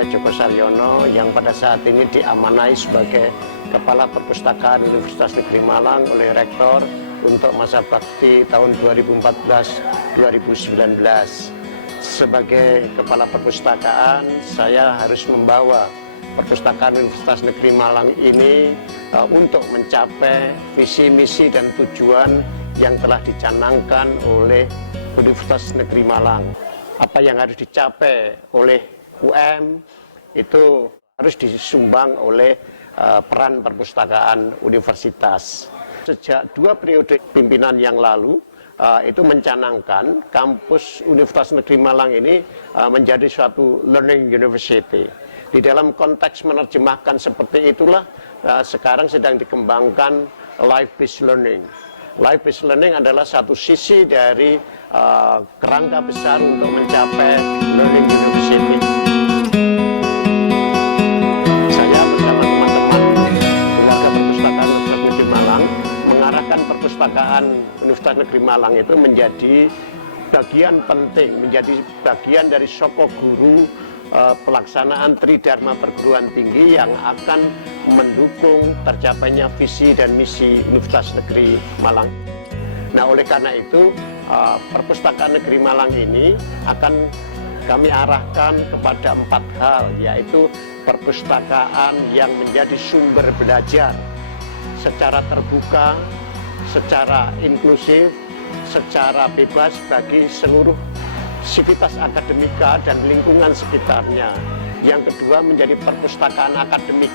saya Joko Saryono yang pada saat ini diamanai sebagai Kepala Perpustakaan Universitas Negeri Malang oleh Rektor untuk masa bakti tahun 2014-2019. Sebagai Kepala Perpustakaan, saya harus membawa Perpustakaan Universitas Negeri Malang ini untuk mencapai visi, misi, dan tujuan yang telah dicanangkan oleh Universitas Negeri Malang. Apa yang harus dicapai oleh UM itu harus disumbang oleh peran perpustakaan universitas. Sejak 2 periode pimpinan yang lalu, itu mencanangkan kampus Universitas Negeri Malang ini menjadi suatu learning university. Di dalam konteks menerjemahkan seperti itulah sekarang sedang dikembangkan life-based learning. Life-based learning adalah satu sisi dari kerangka besar untuk mencapai learning university. Saya bersama teman-teman Lembaga Perpustakaan Universitas Negeri Malang mengarahkan Perpustakaan Universitas Negeri Malang itu menjadi bagian penting, menjadi bagian dari soko guru pelaksanaan Tridharma Perguruan Tinggi yang akan mendukung tercapainya visi dan misi Universitas Negeri Malang. Nah, oleh karena itu, Perpustakaan Negeri Malang ini akan kami arahkan kepada 4 hal, yaitu perpustakaan yang menjadi sumber belajar secara terbuka, secara inklusif, secara bebas bagi seluruh sivitas akademika dan lingkungan sekitarnya. Yang kedua, menjadi perpustakaan akademik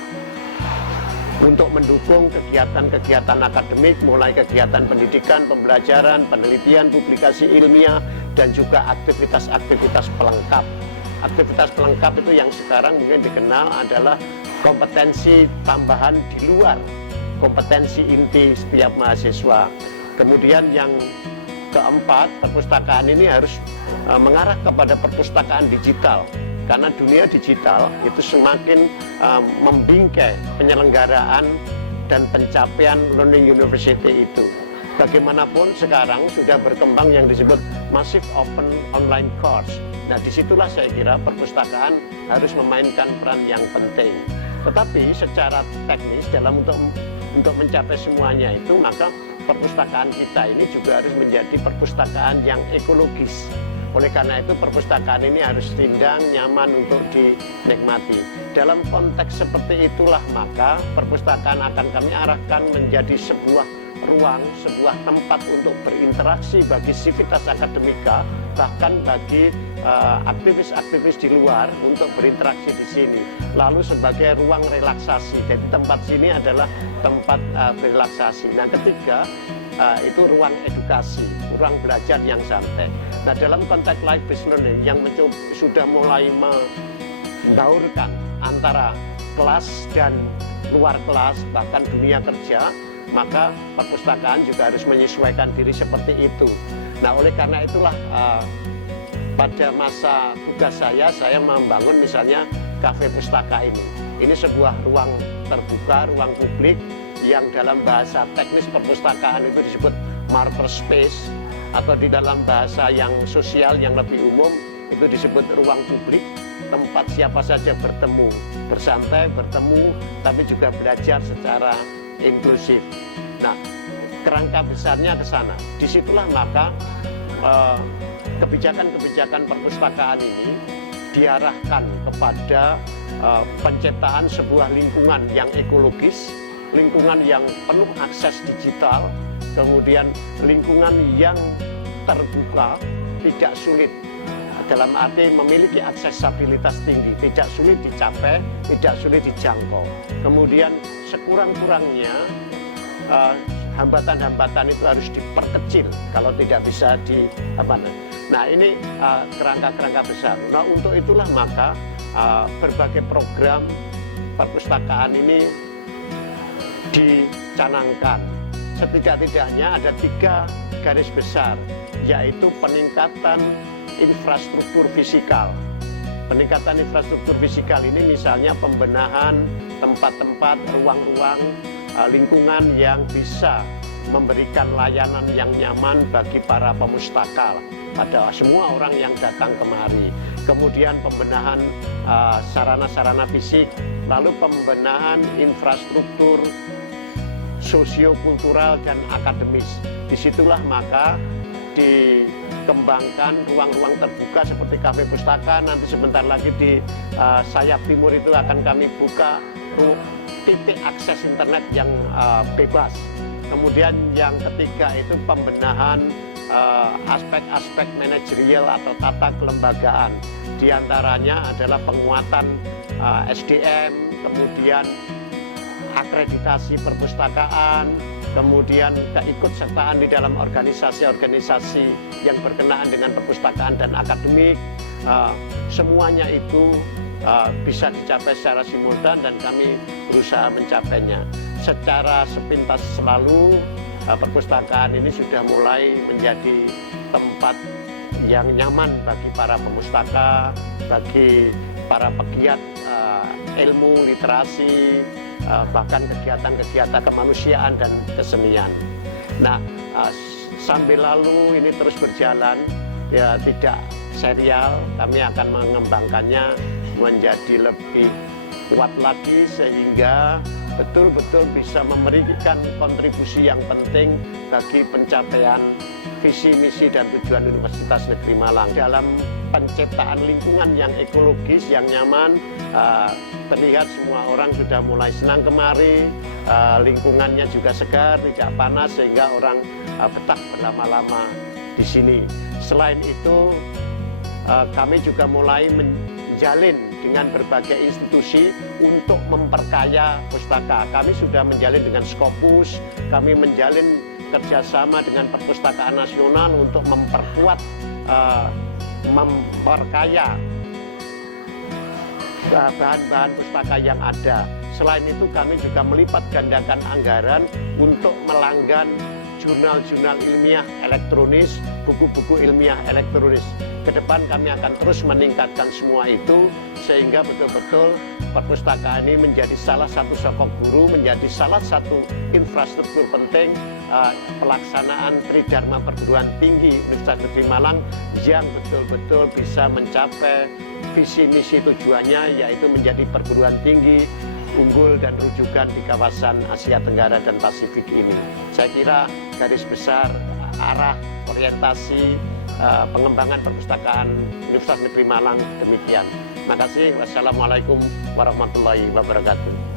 untuk mendukung kegiatan-kegiatan akademik, mulai kegiatan pendidikan, pembelajaran, penelitian, publikasi ilmiah, dan juga aktivitas-aktivitas pelengkap. Aktivitas pelengkap itu yang sekarang mungkin dikenal adalah kompetensi tambahan di luar kompetensi inti setiap mahasiswa. Kemudian yang keempat, perpustakaan ini harus mengarah kepada perpustakaan digital. Karena dunia digital itu semakin membingkai penyelenggaraan dan pencapaian learning university itu. Bagaimanapun sekarang sudah berkembang yang disebut massive open online course. Nah, disitulah saya kira perpustakaan harus memainkan peran yang penting. Tetapi secara teknis dalam untuk mencapai semuanya itu, maka perpustakaan kita ini juga harus menjadi perpustakaan yang ekologis. Oleh karena itu, perpustakaan ini harus rindang, nyaman untuk dinikmati. Dalam konteks seperti itulah, maka perpustakaan akan kami arahkan menjadi sebuah ruang, sebuah tempat untuk berinteraksi bagi sivitas akademika, bahkan bagi aktivis-aktivis di luar untuk berinteraksi di sini. Lalu sebagai ruang relaksasi, jadi tempat sini adalah tempat berrelaksasi. Nah, ketiga, itu ruang edukasi, ruang belajar yang santai. Nah, dalam konteks life-based learning yang sudah mulai membaurkan antara kelas dan luar kelas, bahkan dunia kerja, maka perpustakaan juga harus menyesuaikan diri seperti itu. Nah, oleh karena itulah pada masa tugas saya membangun misalnya kafe pustaka ini. Ini sebuah ruang terbuka, ruang publik yang dalam bahasa teknis perpustakaan itu disebut marker space, atau di dalam bahasa yang sosial yang lebih umum itu disebut ruang publik, tempat siapa saja bertemu, bersantai, bertemu, tapi juga belajar secara inklusif. Nah, kerangka besarnya ke sana. Disitulah maka kebijakan-kebijakan perpustakaan ini diarahkan kepada penciptaan sebuah lingkungan yang ekologis, lingkungan yang penuh akses digital, kemudian lingkungan yang terbuka, tidak sulit, dalam arti memiliki aksesibilitas tinggi, tidak sulit dicapai, tidak sulit dijangkau. Kemudian sekurang-kurangnya hambatan-hambatan itu harus diperkecil kalau tidak bisa Nah, ini kerangka-kerangka besar. Nah, untuk itulah maka berbagai program perpustakaan ini dicanangkan. Setidak-tidaknya ada 3 garis besar, yaitu peningkatan infrastruktur fisikal. Peningkatan infrastruktur fisikal ini misalnya pembenahan tempat-tempat, ruang-ruang, lingkungan yang bisa memberikan layanan yang nyaman bagi para pemustaka, pada semua orang yang datang kemari. kemudian pembenahan sarana-sarana fisik, lalu pembenahan infrastruktur sosiokultural dan akademis. Disitulah maka dikembangkan ruang-ruang terbuka seperti kafe pustaka. Nanti sebentar lagi di sayap timur itu akan kami buka titik akses internet yang bebas. Kemudian yang ketiga itu pembenahan aspek-aspek manajerial atau tata kelembagaan. Di antaranya adalah penguatan SDM, kemudian akreditasi perpustakaan, kemudian keikutsertaan di dalam organisasi-organisasi yang berkenaan dengan perpustakaan dan akademik. Semuanya itu bisa dicapai secara simultan dan kami berusaha mencapainya. Secara sepintas selalu, perpustakaan ini sudah mulai menjadi tempat yang nyaman bagi para pemustaka, bagi para pegiat ilmu, literasi, bahkan kegiatan-kegiatan kemanusiaan dan kesenian. Nah, sambil lalu ini terus berjalan, ya tidak serial, kami akan mengembangkannya menjadi lebih kuat lagi sehingga betul-betul bisa memberikan kontribusi yang penting bagi pencapaian visi, misi, dan tujuan Universitas Negeri Malang dalam penciptaan lingkungan yang ekologis, yang nyaman. Terlihat semua orang sudah mulai senang kemari, lingkungannya juga segar, tidak panas, sehingga orang betah berlama-lama di sini. Selain itu, kami juga mulai menjalin dengan berbagai institusi untuk memperkaya pustaka. Kami sudah menjalin dengan Scopus, kami menjalin kerjasama dengan Perpustakaan Nasional untuk memperkuat, memperkaya bahan-bahan pustaka yang ada. Selain itu kami juga melipat gandakan anggaran untuk melanggan jurnal-jurnal ilmiah elektronis, buku-buku ilmiah elektronis. Ke depan kami akan terus meningkatkan semua itu sehingga betul-betul perpustakaan ini menjadi salah satu sokok guru, menjadi salah satu infrastruktur penting pelaksanaan Tridharma Perguruan Tinggi Universitas Negeri Malang yang betul-betul bisa mencapai visi misi tujuannya, yaitu menjadi perguruan tinggi unggul dan rujukan di kawasan Asia Tenggara dan Pasifik ini. Saya kira garis besar arah orientasi pengembangan perpustakaan Universitas Negeri Malang demikian. Terima kasih. Wassalamualaikum warahmatullahi wabarakatuh.